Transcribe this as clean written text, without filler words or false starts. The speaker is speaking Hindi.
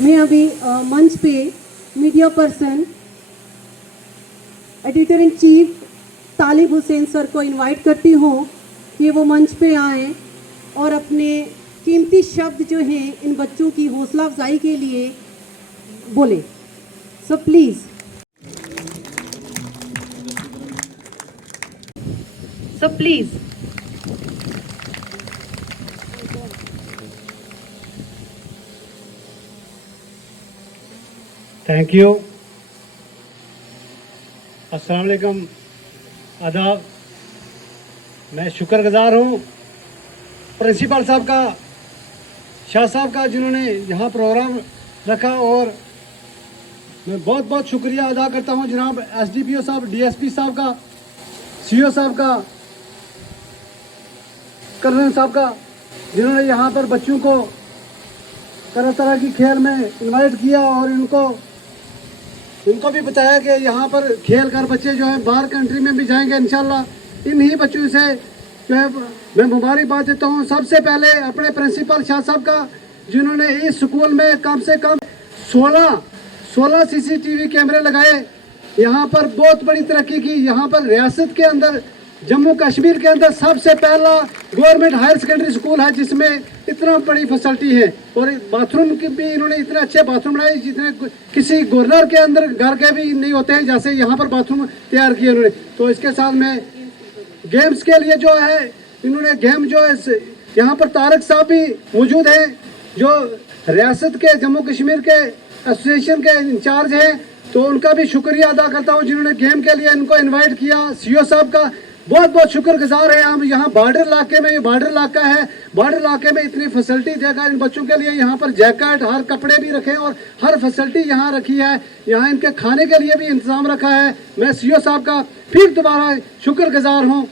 मैं अभी मंच पे media person editor in chief Talib Hussain sir को इनवाइट करती हूँ कि वो मंच पे आएँ और अपने कीमती शब्द जो हैं इन बच्चों की हौसला अफजाई के लिए बोले। So please. Thank you. अस्सलाम वालेकुम, आदाब। मैं शुक्रगुजार हूँ प्रिंसिपल साहब का, शाह साहब का, जिन्होंने यहाँ प्रोग्राम रखा, और मैं बहुत बहुत शुक्रिया अदा करता हूँ जनाब एसडीपीओ साहब, डीएसपी साहब का, सीओ साहब का, कर्नल साहब का, जिन्होंने यहाँ पर बच्चों को तरह तरह की खेल में इनवाइट किया और इनको भी बताया कि यहाँ पर खेल कर बच्चे जो है बाहर कंट्री में भी जाएंगे इंशाल्लाह। इन्हीं बच्चों से जो है मैं मुबारकबाद देता हूँ। सबसे पहले अपने प्रिंसिपल शाह साहब का, जिन्होंने इस स्कूल में कम से कम 16 सीसीटीवी कैमरे लगाए, यहाँ पर बहुत बड़ी तरक्की की। यहाँ पर रियासत के अंदर, जम्मू कश्मीर के अंदर सबसे पहला गवर्नमेंट हायर सेकेंडरी स्कूल है जिसमें इतना बड़ी फैसिलिटी है, और बाथरूम की भी इन्होंने इतने अच्छे बाथरूम बनाए जितने किसी गवर्नर के अंदर घर के भी नहीं होते हैं, जैसे यहाँ पर बाथरूम तैयार किए उन्होंने। तो इसके साथ में गेम्स के लिए जो है इन्होंने गेम जो है, यहाँ पर तारक साहब भी मौजूद हैं जो रियासत के जम्मू कश्मीर के एसोसिएशन के इंचार्ज हैं, तो उनका भी शुक्रिया अदा करता हूँ जिन्होंने गेम के लिए इनको इन्वाइट किया। सीओ साहब का बहुत बहुत शुक्रगुजार है। हम यहाँ बॉर्डर इलाके में, ये बॉर्डर इलाका है, बॉर्डर इलाके में इतनी फैसिलिटी देकर इन बच्चों के लिए यहाँ पर जैकेट, हर कपड़े भी रखे और हर फैसिलिटी यहाँ रखी है। यहाँ इनके खाने के लिए भी इंतजाम रखा है। मैं सीओ साहब का फिर दोबारा शुक्रगुजार हूँ।